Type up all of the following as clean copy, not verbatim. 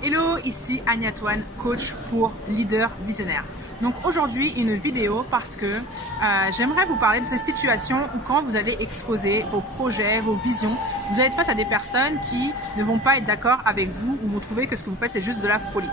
Hello, ici Agnatoine, coach pour leader visionnaire. Donc aujourd'hui, une vidéo parce que j'aimerais vous parler de ces situations où quand vous allez exposer vos projets, vos visions, vous allez être face à des personnes qui ne vont pas être d'accord avec vous ou vont trouver que ce que vous faites c'est juste de la folie.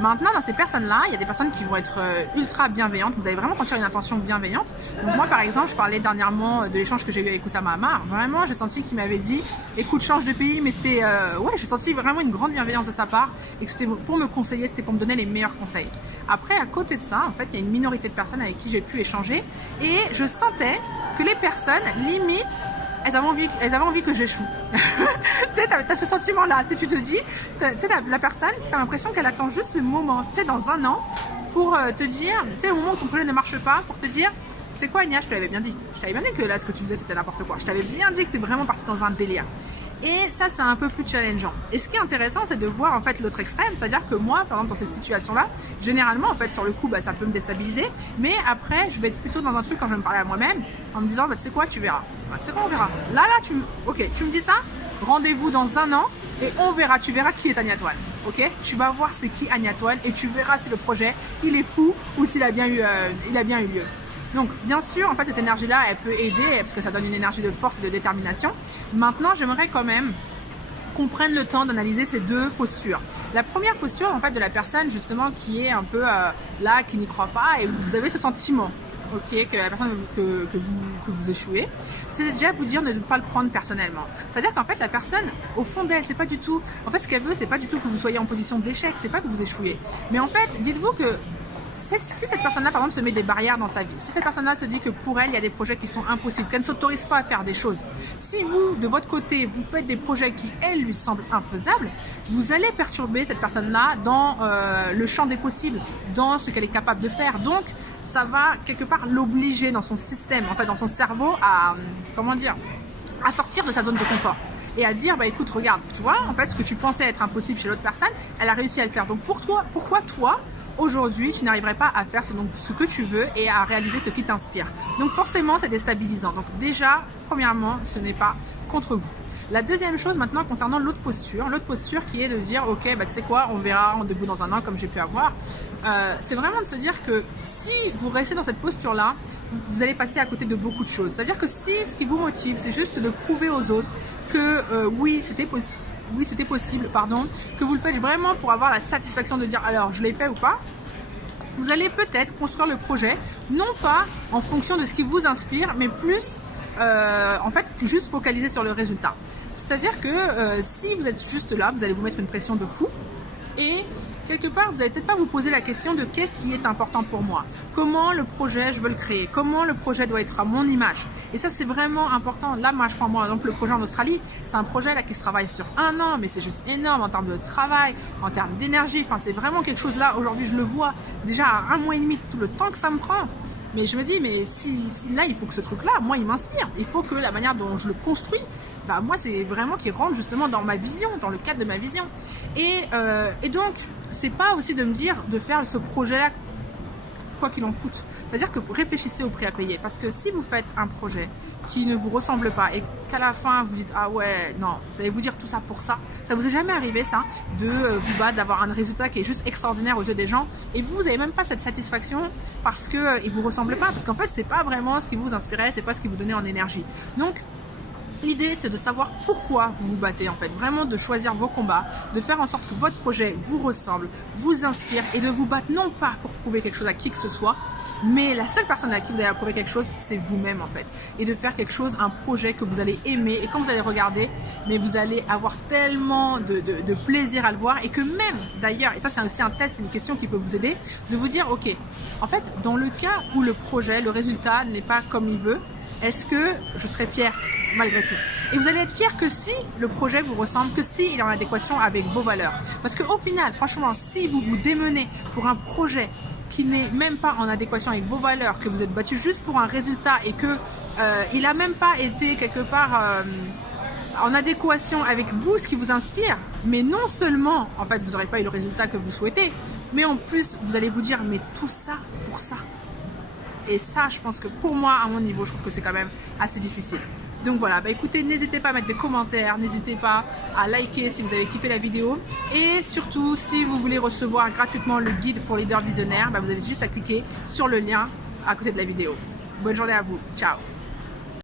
Maintenant, dans ces personnes-là, il y a des personnes qui vont être ultra bienveillantes. Vous allez vraiment sentir une intention bienveillante. Donc moi, par exemple, je parlais dernièrement de l'échange que j'ai eu avec Oussama Hamar. Vraiment, j'ai senti qu'il m'avait dit « Écoute, change de pays », mais c'était... ouais, j'ai senti vraiment une grande bienveillance de sa part et que c'était pour me conseiller, c'était pour me donner les meilleurs conseils. Après, à côté de ça, en fait, il y a une minorité de personnes avec qui j'ai pu échanger et je sentais que les personnes, limite, elles avaient envie que j'échoue. Tu sais, t'as ce sentiment-là, tu sais, tu te dis, tu sais, la personne, t'as l'impression qu'elle attend juste le moment, tu sais, dans un an, pour te dire, tu sais, au moment où ton projet ne marche pas, pour te dire, c'est quoi Anya, je te l'avais bien dit. Je t'avais bien dit que là, ce que tu faisais, c'était n'importe quoi. Je t'avais bien dit que t'es vraiment parti dans un délire. Et ça, c'est un peu plus challengeant. Et ce qui est intéressant, c'est de voir en fait l'autre extrême. C'est-à-dire que moi, par exemple, dans cette situation-là, généralement, en fait, sur le coup, ça peut me déstabiliser. Mais après, je vais être plutôt dans un truc quand je vais me parler à moi-même, en me disant, tu sais quoi, tu verras. Tu sais quoi, on verra. Là, ok, tu me dis ça, rendez-vous dans un an et on verra. Tu verras qui est Agnatoine. Ok, tu vas voir c'est qui Agnatoine et tu verras si le projet, il est fou ou s'il a bien eu lieu. Donc, bien sûr, en fait, cette énergie-là, elle peut aider parce que ça donne une énergie de force et de détermination. Maintenant, j'aimerais quand même qu'on prenne le temps d'analyser ces deux postures. La première posture, en fait, de la personne, justement, qui est un peu là, qui n'y croit pas et vous avez ce sentiment, ok, que la personne que vous échouez, c'est déjà vous dire de ne pas le prendre personnellement. C'est-à-dire qu'en fait, la personne, au fond d'elle, c'est pas du tout... En fait, ce qu'elle veut, c'est pas du tout que vous soyez en position d'échec, c'est pas que vous échouez. Mais en fait, dites-vous que si cette personne-là, par exemple, se met des barrières dans sa vie, si cette personne-là se dit que pour elle, il y a des projets qui sont impossibles, qu'elle ne s'autorise pas à faire des choses, si vous, de votre côté, vous faites des projets qui, elle, lui semblent infaisables, vous allez perturber cette personne-là dans le champ des possibles, dans ce qu'elle est capable de faire. Donc, ça va quelque part l'obliger dans son système, en fait, dans son cerveau à, comment dire, à sortir de sa zone de confort. Et à dire, écoute, regarde, tu vois, en fait, ce que tu pensais être impossible chez l'autre personne, elle a réussi à le faire. Donc, pourquoi toi, aujourd'hui, tu n'arriverais pas à faire ce que tu veux et à réaliser ce qui t'inspire. Donc forcément, c'est déstabilisant. Donc déjà, premièrement, ce n'est pas contre vous. La deuxième chose maintenant concernant l'autre posture qui est de dire, ok, tu sais quoi, on verra rendez-vous dans un an comme j'ai pu avoir. C'est vraiment de se dire que si vous restez dans cette posture-là, vous allez passer à côté de beaucoup de choses. C'est-à-dire que si ce qui vous motive, c'est juste de prouver aux autres que oui, c'était possible, que vous le faites vraiment pour avoir la satisfaction de dire alors je l'ai fait ou pas, vous allez peut-être construire le projet non pas en fonction de ce qui vous inspire, mais plus en fait juste focaliser sur le résultat. C'est-à-dire que si vous êtes juste là, vous allez vous mettre une pression de fou et quelque part, vous n'allez peut-être pas vous poser la question de qu'est-ce qui est important pour moi, comment le projet je veux le créer, comment le projet doit être à mon image. Et ça, c'est vraiment important. Là, moi, je prends par exemple le projet en Australie. C'est un projet là qui se travaille sur un an, mais c'est juste énorme en termes de travail, en termes d'énergie. Enfin, c'est vraiment quelque chose là. Aujourd'hui, je le vois déjà à 1 mois et demi, tout le temps que ça me prend. Mais je me dis, mais si là, il faut que ce truc-là, moi, il m'inspire. Il faut que la manière dont je le construis, moi, c'est vraiment qu'il rentre justement dans ma vision, dans le cadre de ma vision. Et donc, c'est pas aussi de me dire de faire ce projet-là quoi qu'il en coûte. C'est-à-dire que réfléchissez au prix à payer. Parce que si vous faites un projet qui ne vous ressemble pas et qu'à la fin vous dites ah ouais, non, vous allez vous dire tout ça pour ça. Ça vous est jamais arrivé ça, de vous battre, d'avoir un résultat qui est juste extraordinaire aux yeux des gens et vous n'avez même pas cette satisfaction parce qu'il ne vous ressemble pas. Parce qu'en fait, c'est pas vraiment ce qui vous inspirait, c'est pas ce qui vous donnait en énergie. Donc, l'idée, c'est de savoir pourquoi vous vous battez en fait, vraiment de choisir vos combats, de faire en sorte que votre projet vous ressemble, vous inspire et de vous battre non pas pour prouver quelque chose à qui que ce soit, mais la seule personne à qui vous allez prouver quelque chose, c'est vous-même en fait. Et de faire quelque chose, un projet que vous allez aimer et quand vous allez regarder, mais vous allez avoir tellement de plaisir à le voir et que même d'ailleurs, et ça c'est aussi un test, c'est une question qui peut vous aider, de vous dire ok, en fait dans le cas où le projet, le résultat n'est pas comme il veut, est-ce que je serai fière malgré tout? Et vous allez être fier que si le projet vous ressemble, que si il est en adéquation avec vos valeurs. Parce qu'au final, franchement, si vous vous démenez pour un projet qui n'est même pas en adéquation avec vos valeurs, que vous êtes battu juste pour un résultat et que il n'a même pas été quelque part en adéquation avec vous, ce qui vous inspire, mais non seulement, en fait, vous n'aurez pas eu le résultat que vous souhaitez, mais en plus, vous allez vous dire, mais tout ça pour ça. Et ça, je pense que pour moi, à mon niveau, je trouve que c'est quand même assez difficile. Donc voilà, bah écoutez, n'hésitez pas à mettre des commentaires, n'hésitez pas à liker si vous avez kiffé la vidéo. Et surtout, si vous voulez recevoir gratuitement le guide pour leader visionnaire, bah vous avez juste à cliquer sur le lien à côté de la vidéo. Bonne journée à vous, ciao!